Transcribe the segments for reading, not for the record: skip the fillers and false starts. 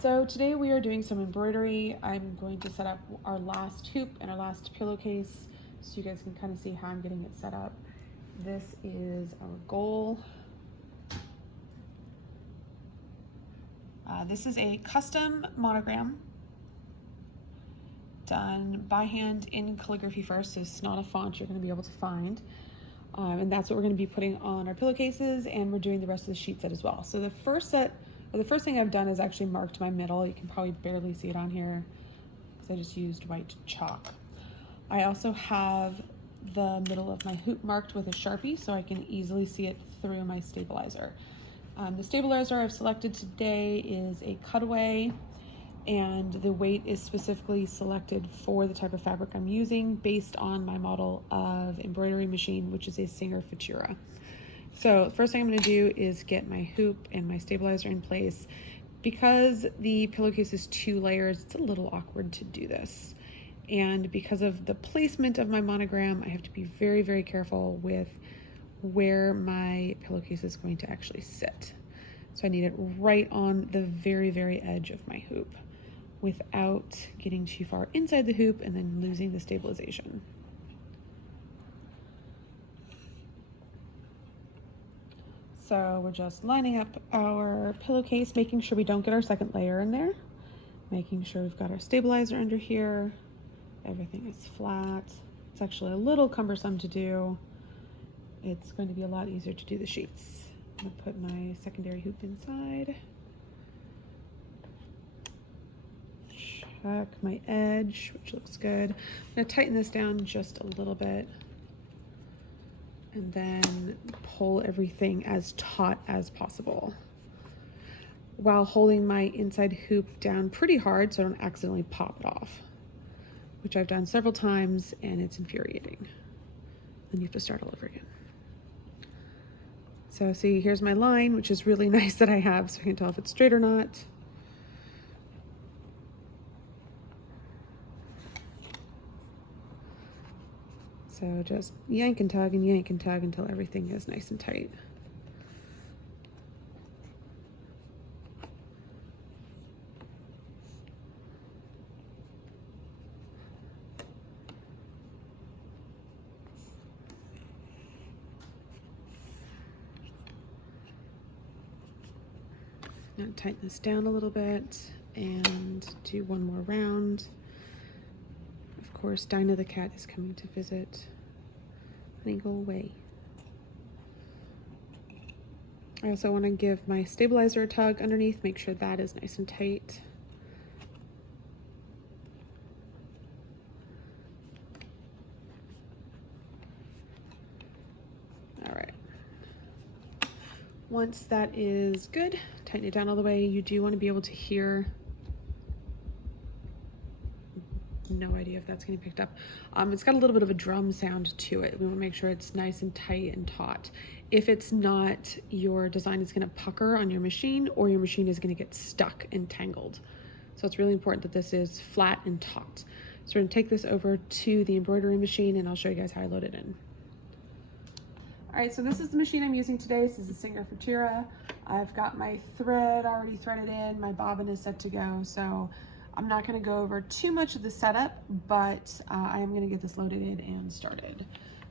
So today we are doing some embroidery. I'm going to set up our last hoop and our last pillowcase so you guys can kind of see how I'm getting it set up. This is our goal. This is a custom monogram done by hand in calligraphy first, so it's not a font you're going to be able to find. And that's what we're going to be putting on our pillowcases, and we're doing the rest of the sheet set as well. So the first thing I've done is actually marked my middle. You can probably barely see it on here because I just used white chalk. I also have the middle of my hoop marked with a Sharpie so I can easily see it through my stabilizer. The stabilizer I've selected today is a cutaway, and the weight is specifically selected for the type of fabric I'm using based on my model of embroidery machine, which is a Singer Futura. So the first thing I'm going to do is get my hoop and my stabilizer in place. Because the pillowcase is 2 layers, it's a little awkward to do this. And because of the placement of my monogram, I have to be very, very careful with where my pillowcase is going to actually sit. So I need it right on the very, very edge of my hoop without getting too far inside the hoop and then losing the stabilization. So we're just lining up our pillowcase, making sure we don't get our second layer in there, making sure we've got our stabilizer under here, everything is flat. It's actually a little cumbersome to do. It's going to be a lot easier to do the sheets. I'm going to put my secondary hoop inside. Check my edge, which looks good. I'm going to tighten this down just a little bit and then pull everything as taut as possible while holding my inside hoop down pretty hard so I don't accidentally pop it off, which I've done several times and it's infuriating. Then you have to start all over again. So see, here's my line, which is really nice that I have so I can tell if it's straight or not. So just yank and tug until everything is nice and tight. Now tighten this down a little bit and do one more round. Of course, Dinah the cat is coming to visit. Honey, go away. I also want to give my stabilizer a tug underneath, make sure that is nice and tight. All right. Once that is good, tighten it down all the way. You do want to be able to hear. No idea if that's getting picked up. It's got a little bit of a drum sound to it. We want to make sure it's nice and tight and taut. If it's not, your design is going to pucker on your machine, or your machine is going to get stuck and tangled. So it's really important that this is flat and taut. So we're going to take this over to the embroidery machine and I'll show you guys how I load it in. All right, so this is the machine I'm using today. This is a Singer Futura. I've got my thread already threaded in. My bobbin is set to go. So I'm not going to go over too much of the setup, but I am going to get this loaded in and started.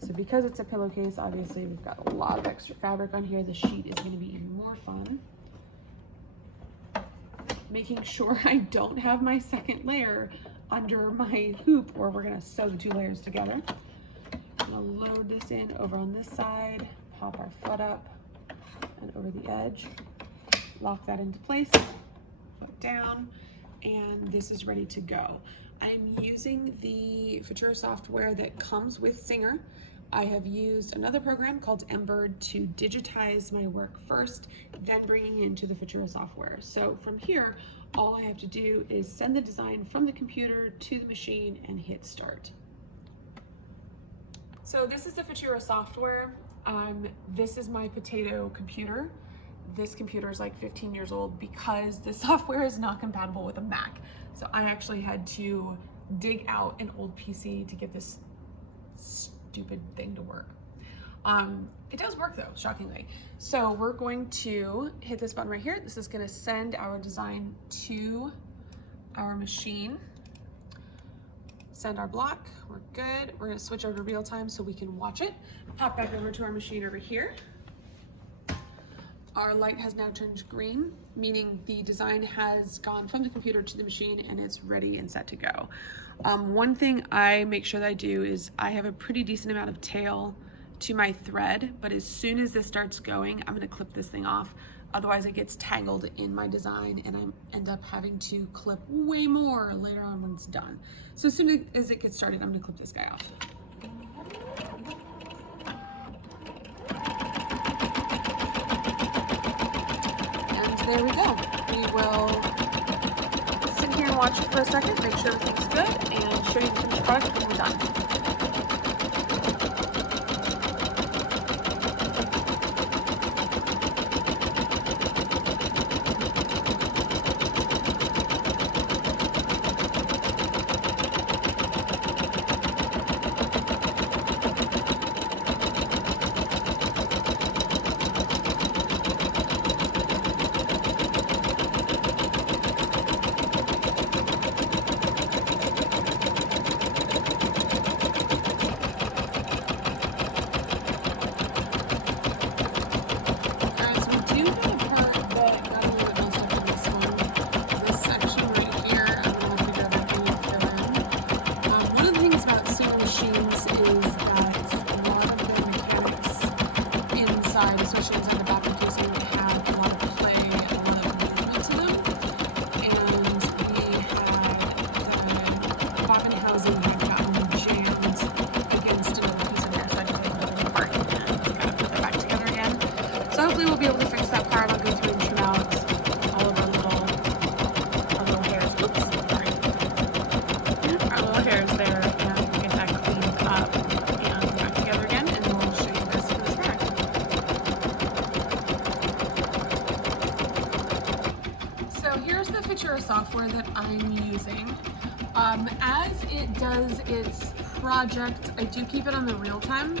So because it's a pillowcase, obviously we've got a lot of extra fabric on here. The sheet is going to be even more fun. Making sure I don't have my second layer under my hoop, or we're going to sew the 2 layers together. I'm going to load this in over on this side, pop our foot up and over the edge, lock that into place, foot down, and this is ready to go. I'm using the Futura software that comes with Singer. I have used another program called Embroidery to digitize my work first, then bringing it into the Futura software. So from here, all I have to do is send the design from the computer to the machine and hit start. So this is the Futura software. This is my potato computer. This computer is like 15 years old because the software is not compatible with a Mac. So I actually had to dig out an old PC to get this stupid thing to work. It does work though, shockingly. So we're going to hit this button right here. This is going to send our design to our machine. Send our block, we're good. We're going to switch over to real time so we can watch it. Pop back over to our machine over here. Our light has now turned green, meaning the design has gone from the computer to the machine and it's ready and set to go. One thing I make sure that I do is I have a pretty decent amount of tail to my thread, but as soon as this starts going, I'm gonna clip this thing off. Otherwise it gets tangled in my design and I end up having to clip way more later on when it's done. So as soon as it gets started, I'm gonna clip this guy off. There we go. We will sit here and watch it for a second, make sure everything's good, and show you the finished product when we're done. Especially inside the back of the case, we had a lot of play, a lot of movement to them, and we had the bobbin housing had gotten jammed against another piece of there, so I just had to pull it apart and kind of put it back together again. So hopefully we'll be able to fix that part. I'll go through and trim out all of our little hairs. Oops, sorry. Our little hairs there, and get that cleaned up and back together again, and we'll show you this finished product. Here's the Futura software that I'm using. As it does its project, I do keep it on the real time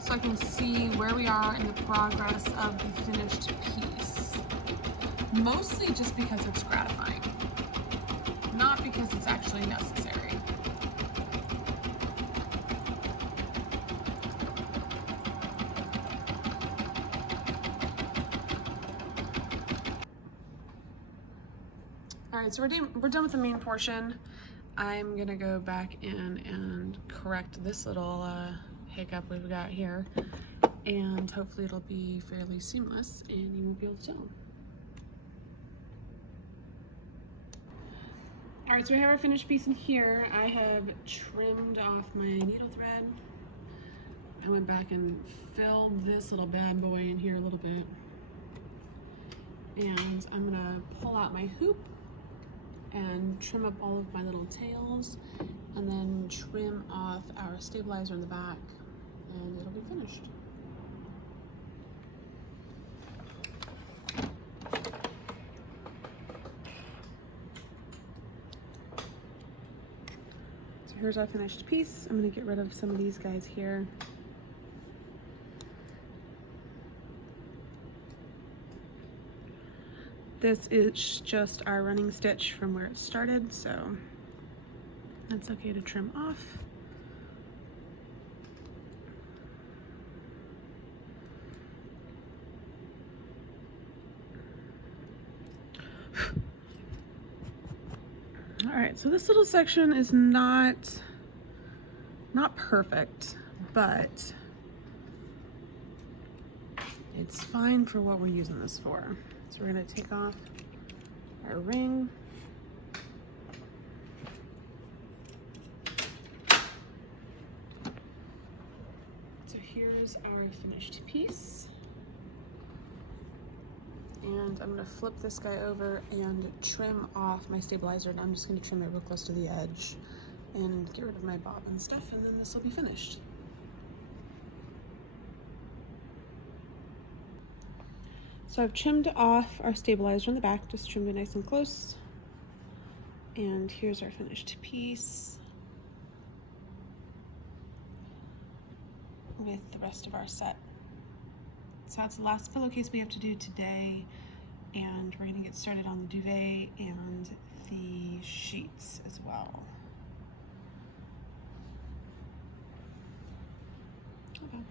so I can see where we are in the progress of the finished piece. Mostly just because it's gratifying, not because it's actually necessary. All right, so we're done with the main portion. I'm gonna go back in and correct this little hiccup we've got here, and hopefully it'll be fairly seamless and you won't be able to tell. All right, so we have our finished piece in here. I have trimmed off my needle thread. I went back and filled this little bad boy in here a little bit. And I'm gonna pull out my hoop and trim up all of my little tails, and then trim off our stabilizer in the back, and it'll be finished. So here's our finished piece. I'm going to get rid of some of these guys here. This is just our running stitch from where it started, so that's okay to trim off. All right, so this little section is not perfect, but it's fine for what we're using this for. So we're gonna take off our ring. So here's our finished piece. And I'm gonna flip this guy over and trim off my stabilizer. And I'm just gonna trim it real close to the edge and get rid of my bob and stuff, and then this will be finished. So I've trimmed off our stabilizer on the back, just trimmed it nice and close. And here's our finished piece. with the rest of our set. So that's the last pillowcase we have to do today, and we're going to get started on the duvet and the sheets as well. Okay.